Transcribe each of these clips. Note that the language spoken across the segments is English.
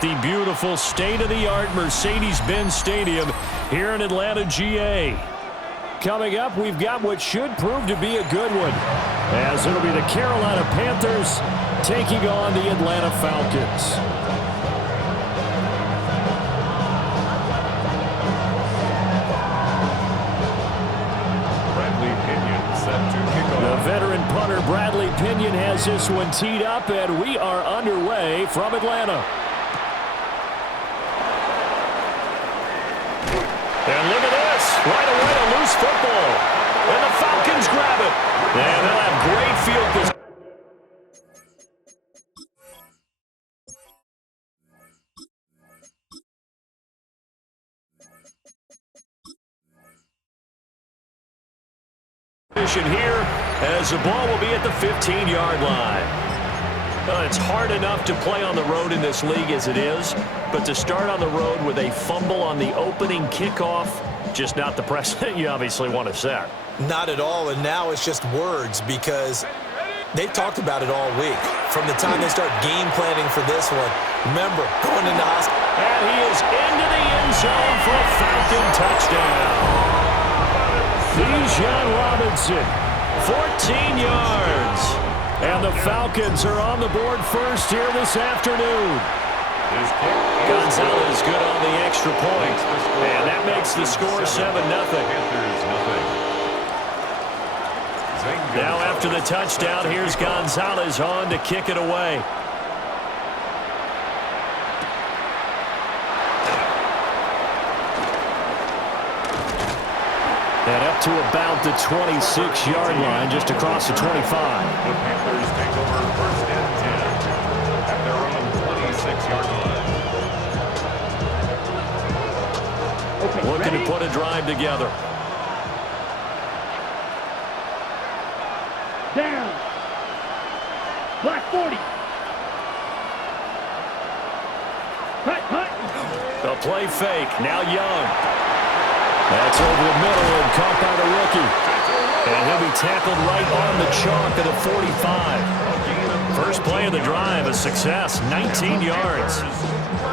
at the beautiful state-of-the-art Mercedes-Benz Stadium here in Atlanta, GA. Coming up, we've got what should prove to be a good one, as it'll be the Carolina Panthers taking on the Atlanta Falcons. The veteran punter Bradley Pinion has this one teed up, and we are underway from Atlanta. And look at this. Right away, a loose football. And the Falcons grab it. And they'll have great field position. Here as the ball will be at the 15-yard line. It's hard enough to play on the road in this league as it is, but to start on the road with a fumble on the opening kickoff, just not the precedent you obviously want to set. Not at all, and now it's just words because they've talked about it all week. From the time they start game planning for this one, remember, going into hospital. And he is into the end zone for a Falcon touchdown. Bijan Robinson, 14 yards. And the Falcons are on the board first here this afternoon. Gonzalez good on the extra point. And that makes the score 7-0. Now after the touchdown, here's Gonzalez on to kick it away. And up to about the 26-yard line, just across the 25. The Panthers take over first and 10 at their own 26-yard line. Okay, looking to put a drive together. Down. Black 40. Cut. The play fake, now Young. That's over the middle and caught by the rookie. And he'll be tackled right on the chalk of the 45. First play of the drive, a success, 19 yards.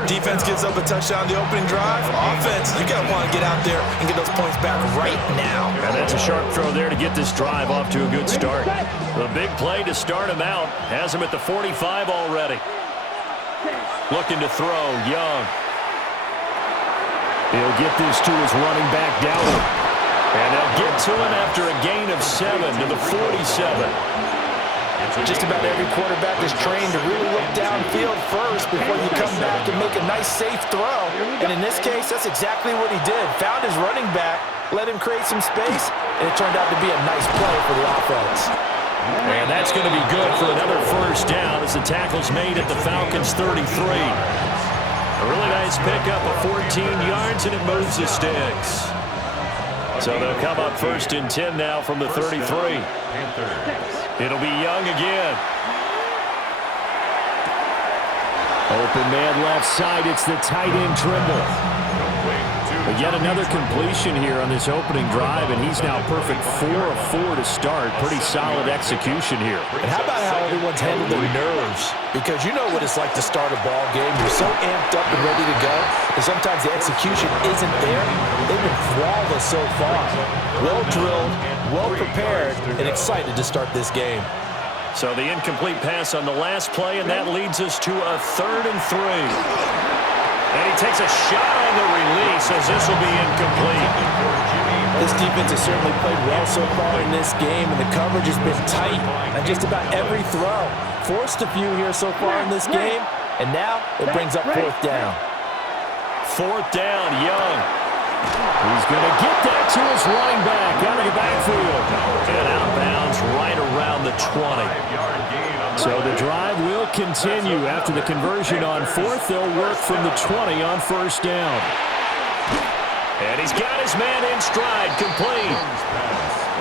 Defense gives up a touchdown on the opening drive. Offense, you got to want to get out there and get those points back right now. And that's a sharp throw there to get this drive off to a good start. The big play to start him out has him at the 45 already. Looking to throw, Young. He'll get this to his running back, Dowdle. And they'll get to him after a gain of 7 to the 47. Just about every quarterback is trained to really look downfield first before you come back and make a nice, safe throw. And in this case, that's exactly what he did. Found his running back, let him create some space, and it turned out to be a nice play for the offense. And that's going to be good for another first down as the tackle's made at the Falcons' 33. A really nice pickup of 14 yards, and it moves the sticks. So they'll come up first and 10 now from the 33. It'll be Young again. Open man left side. It's the tight end Trimble. But yet another completion here on this opening drive, and he's now perfect 4 of 4 to start. Pretty solid execution here. And how about how everyone's handled their nerves? Because you know what it's like to start a ball game. You're so amped up and ready to go, and sometimes the execution isn't there. They've been flawless so far. Well drilled, well prepared, and excited to start this game. So the incomplete pass on the last play, and that leads us to a 3rd and 3. And he takes a shot on the release as this will be incomplete. This defense has certainly played well so far in this game, and the coverage has been tight on just about every throw. Forced a few here so far in this game, and now it brings up 4th down. 4th down, Young. He's going to get that to his running back out of the backfield. And outbounds right around the 20. So the drive will continue after the conversion on 4th. They'll work from the 20 on 1st down. And he's got his man in stride, complete.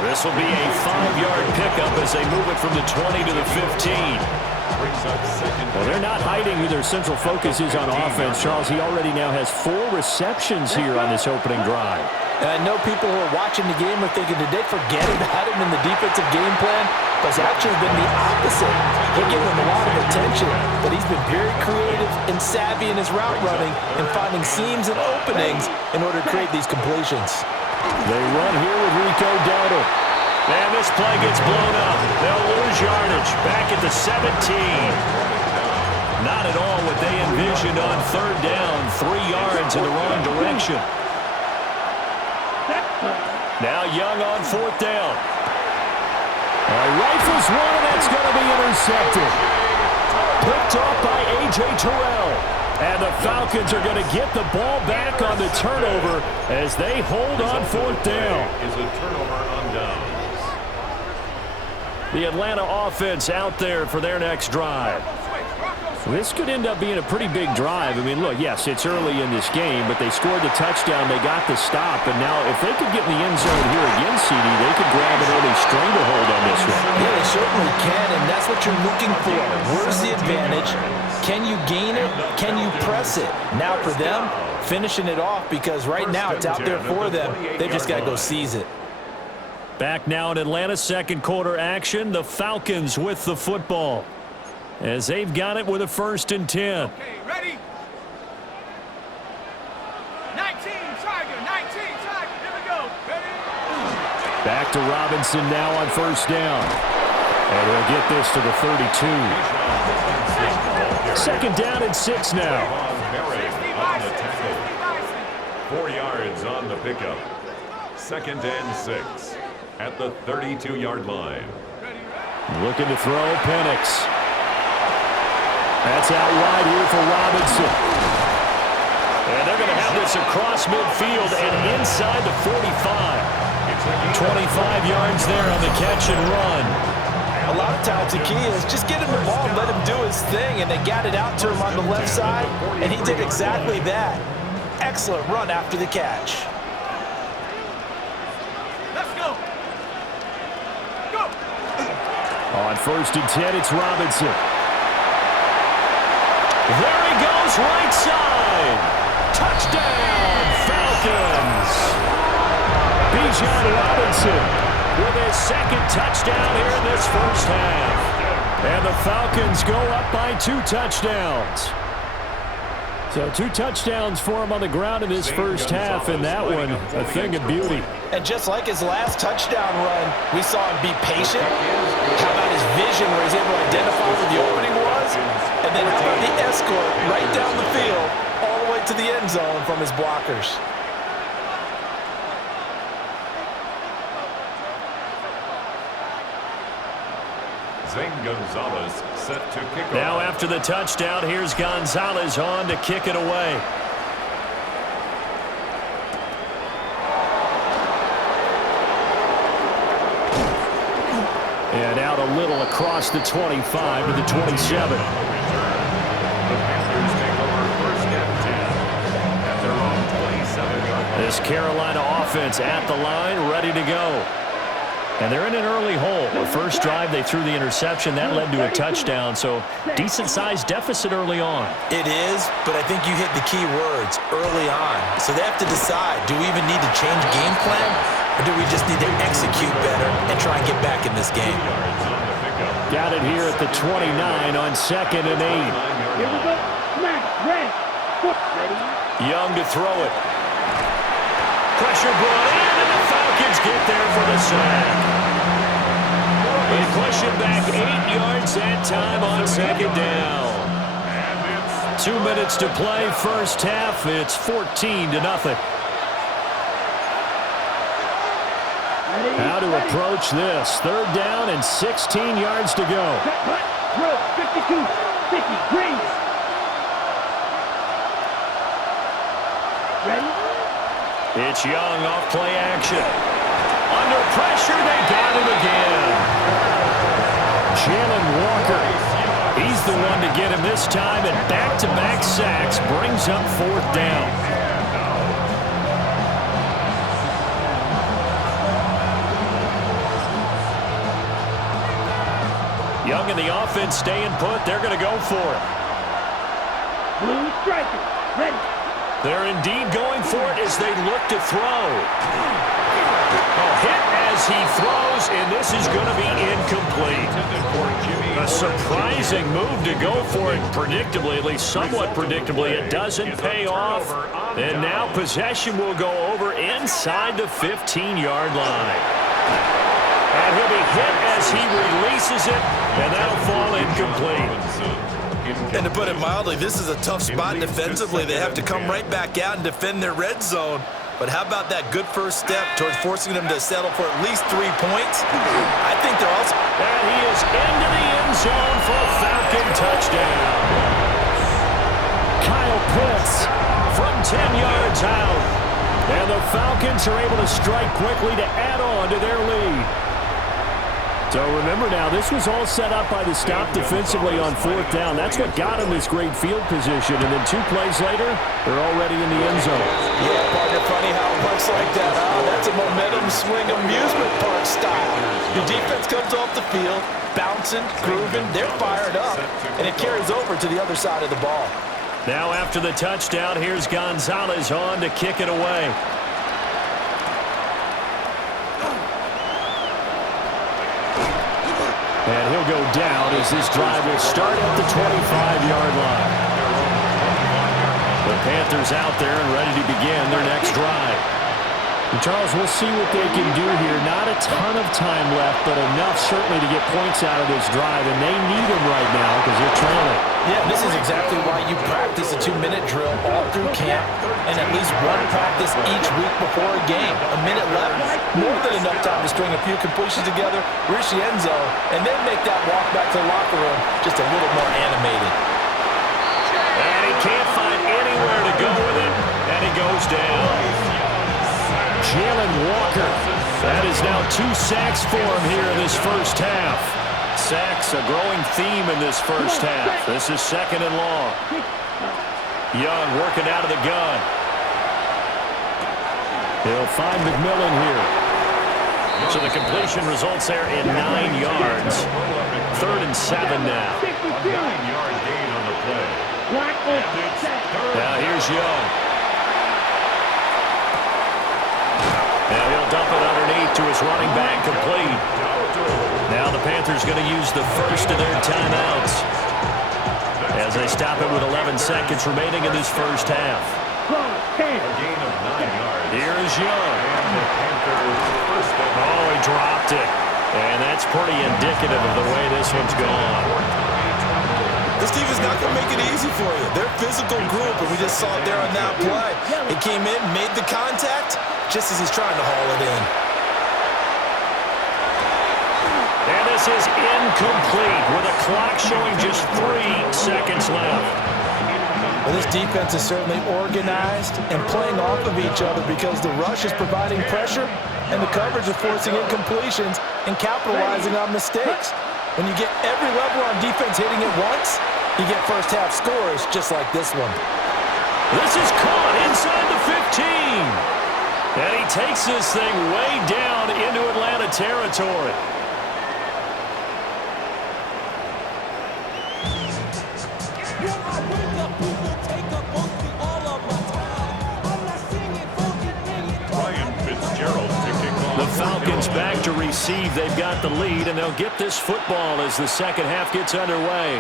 This will be a 5-yard pickup as they move it from the 20 to the 15. Well, they're not hiding who their central focus is on offense, Charles. He already now has 4 receptions here on this opening drive. And I know people who are watching the game are thinking, did they forget about him in the defensive game plan? has actually been the opposite. They're giving him a lot of attention, but he's been very creative and savvy in his route running and finding seams and openings in order to create these completions. They run here with Rico Dowdle. And this play gets blown up. They'll lose yardage. Back at the 17. Not at all what they envisioned on third down. 3 yards in the wrong direction. Now Young on fourth down. Rifles one, and that's going to be intercepted. Picked off by A.J. Terrell. And the Falcons are going to get the ball back on the turnover as they hold on fourth down. Is a turnover on downs. The Atlanta offense out there for their next drive. This could end up being a pretty big drive. I mean, look, yes, it's early in this game, but they scored the touchdown, they got the stop, and now if they could get in the end zone here again, CD, they could grab an early stranglehold on this one. Yeah, they certainly can, and that's what you're looking for. Where's the advantage? Can you gain it? Can you press it? Now for them, finishing it off, because right now it's out there for them. They've just got to go seize it. Back now in Atlanta, second quarter action. The Falcons with the football as they've got it with a 1st and 10. Okay, ready? 19, Tiger, 19, Tiger. Here we go. Ready? Back to Robinson now on first down. And he'll get this to the 32. Second down and 6 now. 4 yards on the pickup. 2nd and 6 at the 32-yard line. Looking to throw, Penix. That's out wide here for Robinson. And they're going to have this across midfield and inside the 45. 25 yards there on the catch and run. A lot of times the key is just get him the ball and let him do his thing, and they got it out to him on the left side, and he did exactly that. Excellent run after the catch. Let's go. Go. On 1st and 10, it's Robinson. There he goes, right side. Touchdown, Falcons. Bijan Robinson with his 2nd touchdown here in this first half. And the Falcons go up by 2 touchdowns. So 2 touchdowns for him on the ground in this first half, and that one a thing of beauty. And just like his last touchdown run, we saw him be patient. How about his vision where he's able to identify where the opening was? And then how about the escort right down the field all the way to the end zone from his blockers? Gonzalez set to kick off. Now after the touchdown, here's Gonzalez on to kick it away. And out a little across the 25 to the 27. The Panthers take over 1st and 10 at their own 27-yard line. This Carolina offense at the line, ready to go. And they're in an early hole. The first drive, they threw the interception. That led to a touchdown, so decent-sized deficit early on. It is, but I think you hit the key words, early on. So they have to decide, do we even need to change game plan, or do we just need to execute better and try and get back in this game? Got it here at the 29 on 2nd and 8. Here we go. Smack. Red. Foot. Ready. Young to throw it. Pressure brought in, and the Falcons get there for the sack. They push it back 8 yards that time on 2nd down. 2 minutes to play, first half. It's 14-0. How to approach this. 3rd down and 16 yards to go. Cut. Throw. 52. 50. Green. Ready. It's Young off play action. Under pressure, they got him again. Jalen Walker, he's the one to get him this time, and back-to-back sacks brings up 4th down. Young and the offense staying put. They're going to go for it. Blue striker. Ready. They're indeed going for it as they look to throw. Hit as he throws, and this is going to be incomplete. A surprising move to go for it predictably, at least somewhat predictably. It doesn't pay off. And now possession will go over inside the 15-yard line. And he'll be hit as he releases it, and that'll fall incomplete. And to put it mildly, this is a tough spot defensively. They have to come right back out and defend their red zone. But how about that good first step towards forcing them to settle for at least 3 points? I think they're also... And he is into the end zone for a Falcon touchdown. Kyle Pitts from 10 yards out. And the Falcons are able to strike quickly to add on to their lead. So remember now, this was all set up by the stop defensively on 4th down. That's what got him this great field position. And then 2 plays later, they're already in the end zone. Yeah, partner, funny how it works like that. That's a momentum swing amusement park style. The defense comes off the field, bouncing, grooving, they're fired up, and it carries over to the other side of the ball. Now after the touchdown, here's Gonzalez on to kick it away. And he'll go down as this drive will start at the 25-yard line. The Panthers out there and ready to begin their next drive. And Charles, we'll see what they can do here. Not a ton of time left, but enough certainly to get points out of this drive, and they need them right now because they're trailing. Yeah, this is exactly why you practice a 2-minute drill all through camp and at least one practice each week before a game. A minute left, more than enough time to string a few completions together, reach the end zone, and then make that walk back to the locker room just a little more animated. And he can't find anywhere to go with it, and he goes down. Jalen Walker. That is now 2 sacks for him here in this first half. Sacks, a growing theme in this first half. This is 2nd and long. Young working out of the gun. He'll find McMillan here. So the completion results there in 9 yards. 3rd and 7 now. 9-yard gain on the play. Now here's Young. Now he'll dump it underneath to his running back, complete. Now the Panthers going to use the first of their timeouts as they stop it with 11 seconds remaining in this first half. A gain of 9 yards. Here is Young. And the Panthers first down. Oh, he dropped it. And that's pretty indicative of the way this one's gone. This team is not going to make it easy for you. They're a physical group, and we just saw it there on that play. He came in, made the contact, just as he's trying to haul it in. And this is incomplete with a clock showing just 3 seconds left. Well, this defense is certainly organized and playing off of each other because the rush is providing pressure and the coverage is forcing incompletions and capitalizing on mistakes. When you get every level on defense hitting it once, you get first half scores just like this one. This is caught inside the 15. And he takes this thing way down into Atlanta territory. The Falcons back to receive. They've got the lead, and they'll get this football as the second half gets underway.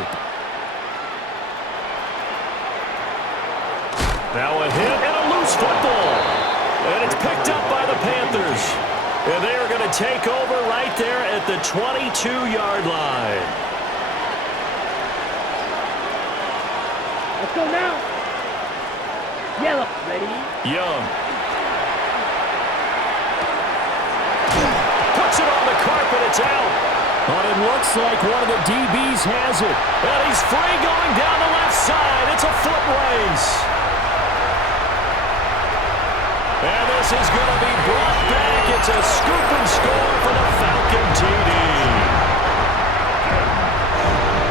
Now a hit and a loose football. And it's picked up by the Panthers. And they are going to take over right there at the 22-yard line. Let's go now. Yellow. Ready? Young. Puts it on the carpet. It's out. But it looks like one of the DBs has it. And he's free going down the left side. It's a foot race. And this is going to be brought back. It's a scoop and score for the Falcon TD.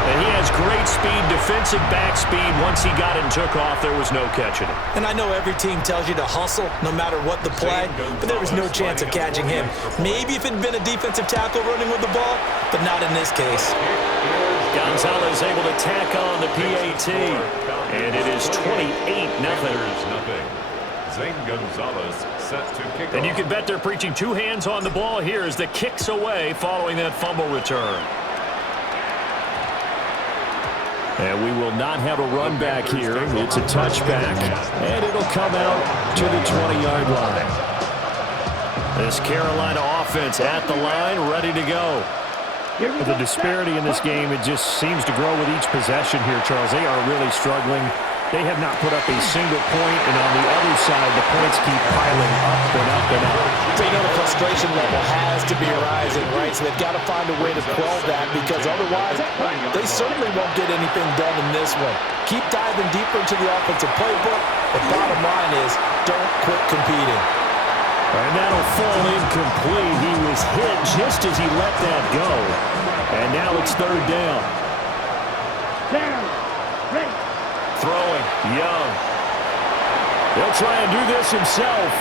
And he has great speed, defensive back speed. Once he got it and took off, there was no catching it. And I know every team tells you to hustle no matter what the play, but there was no chance of catching him. Maybe if it had been a defensive tackle running with the ball, but not in this case. Gonzalez able to tack on the PAT. And it is 28-0. Zane Gonzalez set to kick And you off. can bet they're preaching two hands on the ball here as the kick's away following that fumble return. And we will not have a run back here. It's a touchback, and it'll come out to the 20-yard line. This Carolina offense at the line, ready to go. The disparity in this game, it just seems to grow with each possession here, Charles. They are really struggling. They have not put up a single point, and on the other side, the points keep piling up and up and up. So you know the frustration level has to be rising, right? So they've got to find a way to quell that, because otherwise they certainly won't get anything done in this one. Keep diving deeper into the offensive playbook. The bottom line is don't quit competing. And that'll fall incomplete. He was hit just as he let that go. And now it's third down. Down. Ready. Throwing, Young. He'll try and do this himself.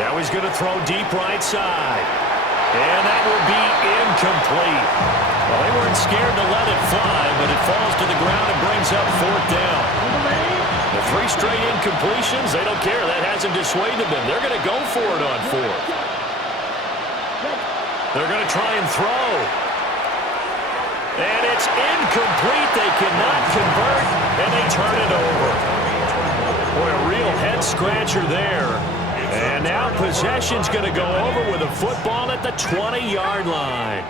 Now he's going to throw deep right side. And that will be incomplete. Well, they weren't scared to let it fly, but it falls to the ground and brings up fourth down. The 3 straight incompletions, they don't care. That hasn't dissuaded them. They're going to go for it on fourth. They're going to try and throw. And it's incomplete. They cannot convert, and they turn it over. Boy, a real head-scratcher there. And now possession's going to go over with a football at the 20-yard line.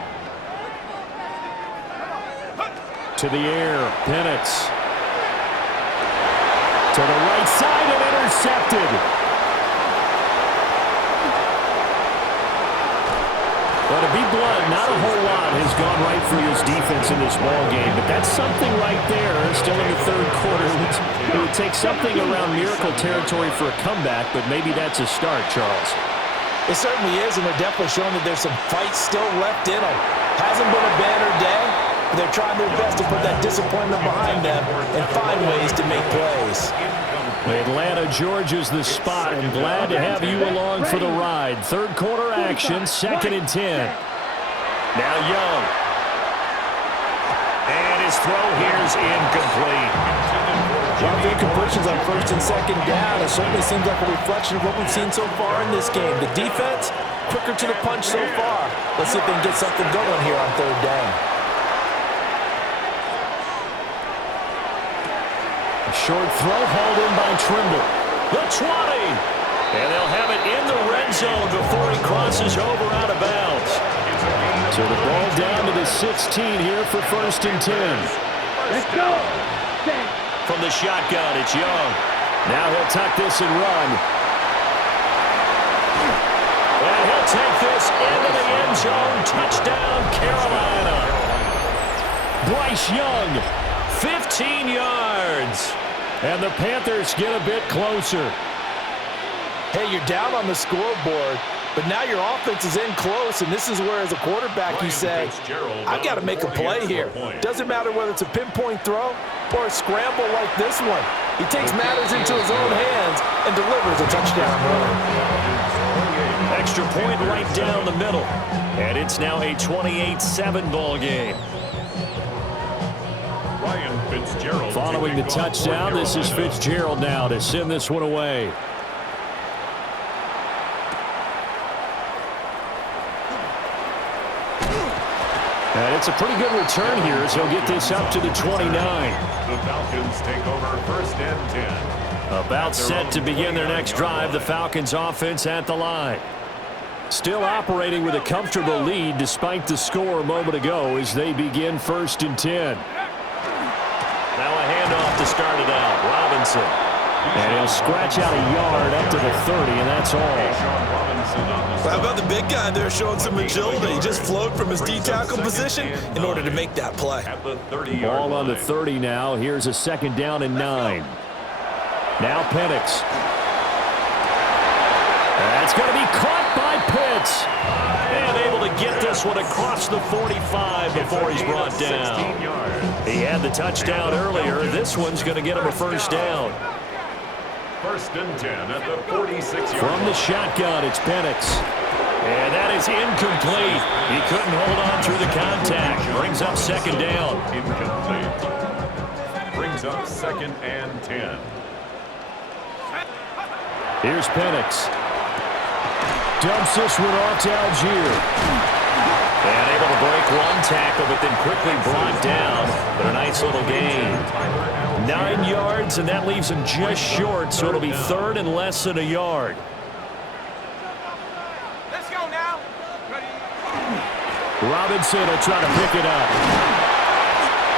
To the air, Penix. To the right side and intercepted. Well, to be blunt, not a whole lot has gone right for his defense in this ball game, but that's something right there. Still in the third quarter. It would take something around miracle territory for a comeback, but maybe that's a start, Charles. It certainly is, and they're definitely showing that there's some fight still left in them. Hasn't been a banner day. They're trying their best to put that disappointment behind them and find ways to make plays. Atlanta, Georgia's the spot, and glad to have you along for the ride. Third quarter action, 2nd and 10. Now Young. And his throw here is incomplete. A lot of incompletions on 1st and 2nd down. It certainly seems like a reflection of what we've seen so far in this game. The defense, quicker to the punch so far. Let's see if they can get something going here on 3rd down. Short throw hauled in by Trimble. The 20. And they'll have it in the red zone before he crosses over out of bounds. So the ball down to the 16 here for 1st and 10. Let's go. From the shotgun, it's Young. Now he'll tuck this and run. And he'll take this into the end zone. Touchdown, Carolina. Bryce Young, 15 yards. And the Panthers get a bit closer. Hey, you're down on the scoreboard, but now your offense is in close, and this is where, as a quarterback, you say, I've got to make a play here. Doesn't matter whether it's a pinpoint throw or a scramble like this one. He takes matters into his own hands and delivers a touchdown run. Extra point right down the middle. And it's now a 28-7 ball game. Following the touchdown, this is Fitzgerald now to send this one away. And it's a pretty good return here as he'll get this up to the 29. The Falcons take over 1st and 10. About set to begin their next drive, the Falcons offense at the line. Still operating with a comfortable lead despite the score a moment ago as they begin 1st and 10. Now a handoff to start it out. Robinson. And he'll scratch out a yard up to the 30, and that's all. How about the big guy there showing some agility? He just flowed from his D-tackle position in order to make that play. Ball on the 30 now. Here's a 2nd down and 9. Now Penix. That's going to be caught by Pitts. And able to get this one across the 45 before he's brought down. He had the touchdown earlier. This one's going to get him a 1st down. 1st and 10 at the 46-yard From the shotgun, it's Penix. And that is incomplete. He couldn't hold on through the contact. Brings up 2nd down. Incomplete. Brings up 2nd and 10. Here's Penix. Dumps this one off to Algier. And able to break one tackle, but then quickly brought down. But a nice little gain. 9 yards, and that leaves him just short, so it'll be third and less than a yard. Let's go now. Ready? Robinson will try to pick it up.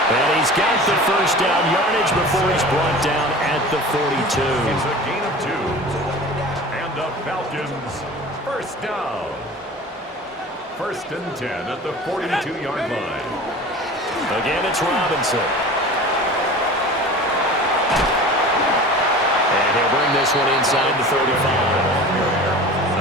And he's got the first down yardage before he's brought down at the 42. It's a gain of 2. And the Falcons, first down. First and 10 at the 42-yard line. Again, it's Robinson. And he'll bring this one inside the 35.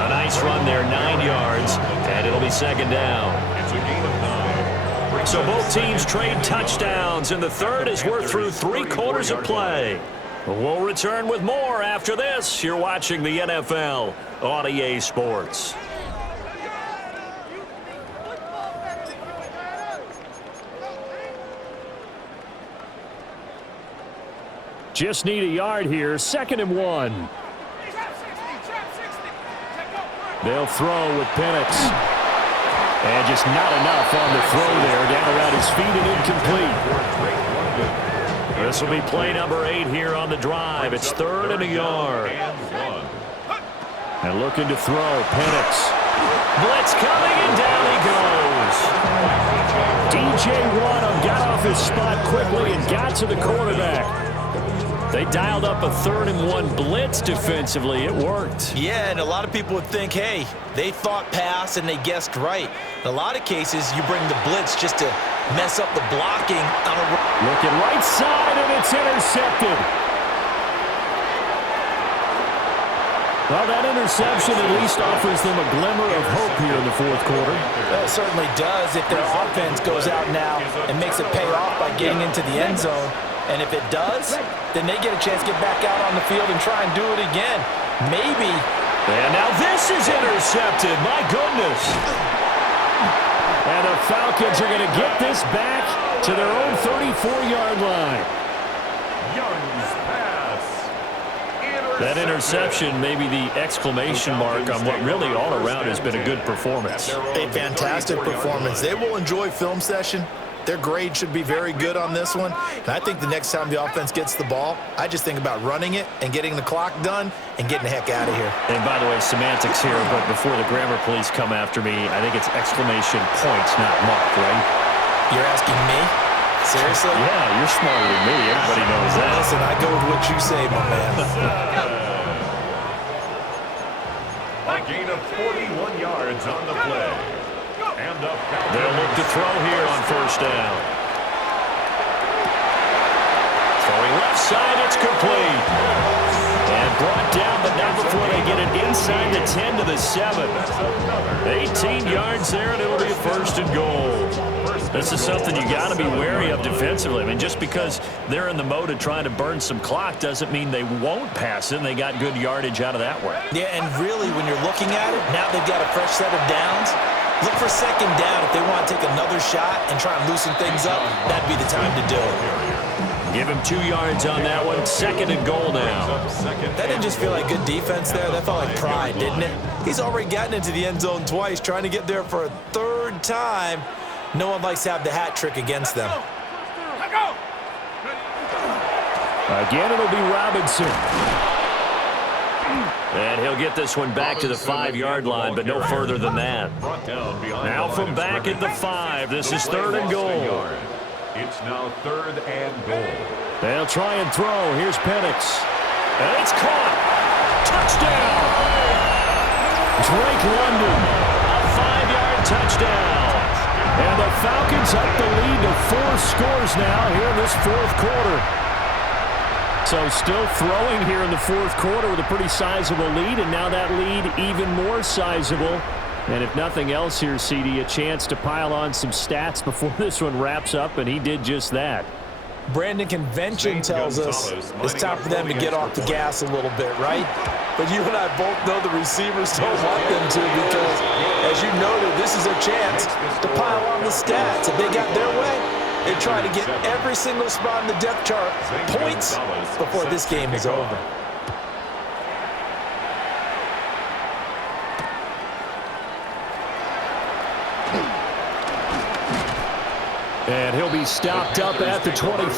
A nice run there, 9 yards, and it'll be second down. It's a gain of 9. So both teams trade touchdowns, and the third as we're through 3 quarters of play. We'll return with more after this. You're watching the NFL on EA Sports. Just need a yard here. 2nd and 1. They'll throw with Penix. And just not enough on the throw there. Down around his feet and incomplete. This will be play number 8 here on the drive. It's 3rd and a yard. And looking to throw. Penix. Blitz coming, and down he goes. DJ Waddle got off his spot quickly and got to the quarterback. They dialed up a 3rd and 1 blitz defensively. It worked. Yeah, and a lot of people would think, hey, they thought pass and they guessed right. In a lot of cases, you bring the blitz just to mess up the blocking on a... Looking right side, and it's intercepted. Well, that interception at least offers them a glimmer of hope here in the 4th quarter. It certainly does if their offense goes out now and makes it pay off by getting into the end zone. And if it does, then they get a chance to get back out on the field and try and do it again. Maybe. And now this is intercepted. My goodness. And the Falcons are going to get this back to their own 34-yard line. Young's pass. That interception may be the exclamation mark on what really all around has been a good performance. A fantastic performance. They will enjoy film session. Their grade should be very good on this one. And I think the next time the offense gets the ball, I just think about running it and getting the clock done and getting the heck out of here. And by the way, semantics here, but before the grammar police come after me, I think it's exclamation points, not mark, right? You're asking me? Seriously? Yeah, you're smarter than me. Everybody knows that. Listen, I go with what you say, my man. A gain of 41 yards on the play. And the They'll look to throw here on first down. Throwing left side, it's complete. And brought down, but not before they get it inside the 10 to the 7. 18 yards there, and it'll be a 1st and goal. This is something you got to be wary of defensively. I mean, just because they're in the mode of trying to burn some clock doesn't mean they won't pass it, and they got good yardage out of that way. Yeah, and really, when you're looking at it, now they've got a fresh set of downs. Look for 2nd down if they want to take another shot and try and loosen things up. That'd be the time to do it. Give him 2 yards on that one. 2nd and goal now. That didn't just feel like good defense there. That felt like pride, didn't it? He's already gotten into the end zone twice, trying to get there for a 3rd time. No one likes to have the hat trick against them. Again, it'll be Robinson. And he'll get this one back to the 5-yard line, but no further than that. Now from back at the 5, this is 3rd and goal. It's now 3rd and goal. They'll try and throw. Here's Penix. And it's caught. Touchdown. Drake London. A 5-yard touchdown. And the Falcons up the lead to 4 scores now here in this 4th quarter. So still throwing here in the 4th quarter with a pretty sizable lead, and now that lead even more sizable. And if nothing else here, CD, a chance to pile on some stats before this one wraps up, and he did just that. Brandon, convention tells us it's time for them to get off the gas a little bit, right? But you and I both know the receivers don't want them to because, as you noted, this is a chance to pile on the stats. If they got their way, they try to get every single spot in the depth chart points before this game is over. And he'll be stopped up at the 25.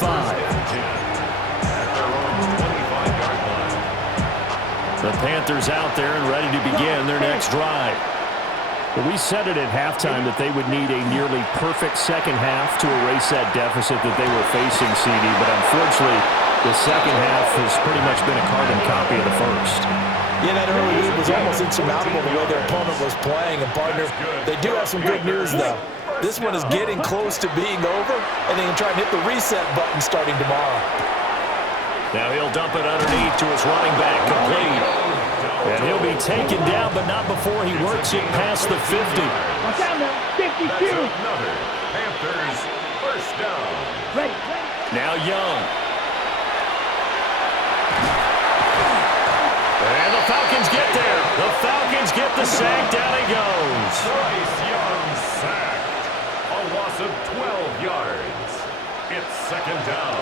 The Panthers out there and ready to begin their next drive. Well, we said it at halftime that they would need a nearly perfect second half to erase that deficit that they were facing, CD. But unfortunately, the second half has pretty much been a carbon copy of the first. Yeah, that early lead was almost insurmountable the way their opponent was playing. And, partner, they do have some good news, though. This one is getting close to being over, and they can try and hit the reset button starting tomorrow. Now he'll dump it underneath to his running back, complete. And he'll be taken down, but not before he works it past the 50. Down to 52. That's another Panthers first down. Ready. Now Young. And the Falcons get there. The Falcons get the sack. Down he goes. Bryce Young sacked. A loss of 12 yards. It's second down.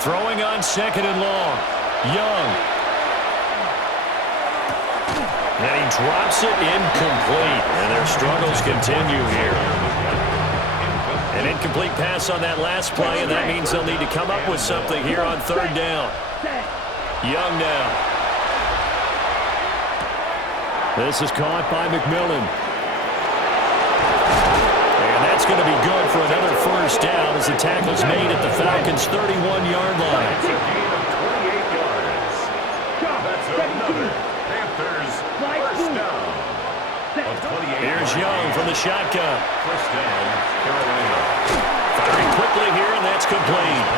Throwing on second and long. Young. And he drops it incomplete. And their struggles continue here. An incomplete pass on that last play, and that means they'll need to come up with something here on third down. Young now. This is caught by McMillan. And that's going to be good for another first down as the tackle's made at the Falcons' 31-yard line. It's a gain of 28 yards. That's another Panthers first down. Here's Young from the shotgun. First down, Carolina. Firing quickly here, and that's complete.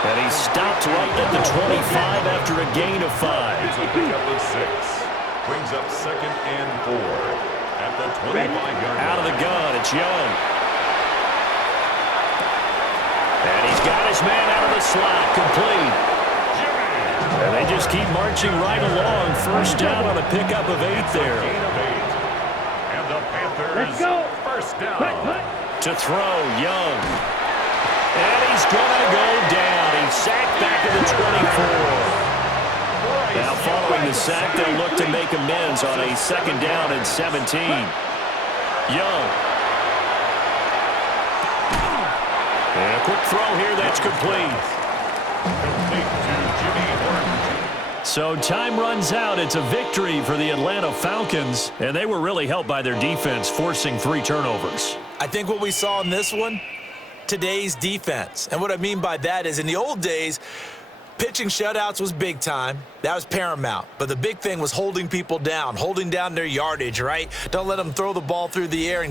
And he stopped right at the 25 after a gain of 5. It's a pickup of 6. Brings up second and 4 at the 25-yard line. Out of the gun, it's Young. And he's got his man out of the slot, complete. And they just keep marching right along. First down on a pickup of 8 there. Gain of 8. And the Panthers Let's go. first down. To throw, Young. And he's going to go down. He's sacked back to the 24. Now following the sack, they'll look to make amends on a second down and 17. Young. And a quick throw here, that's complete. Complete to Jimmy Horton. So time runs out. It's a victory for the Atlanta Falcons, and they were really helped by their defense, forcing 3 turnovers. I think what we saw in this one, today's defense. And what I mean by that is in the old days, pitching shutouts was big time. That was paramount. But the big thing was holding people down, holding down their yardage, right? Don't let them throw the ball through the air and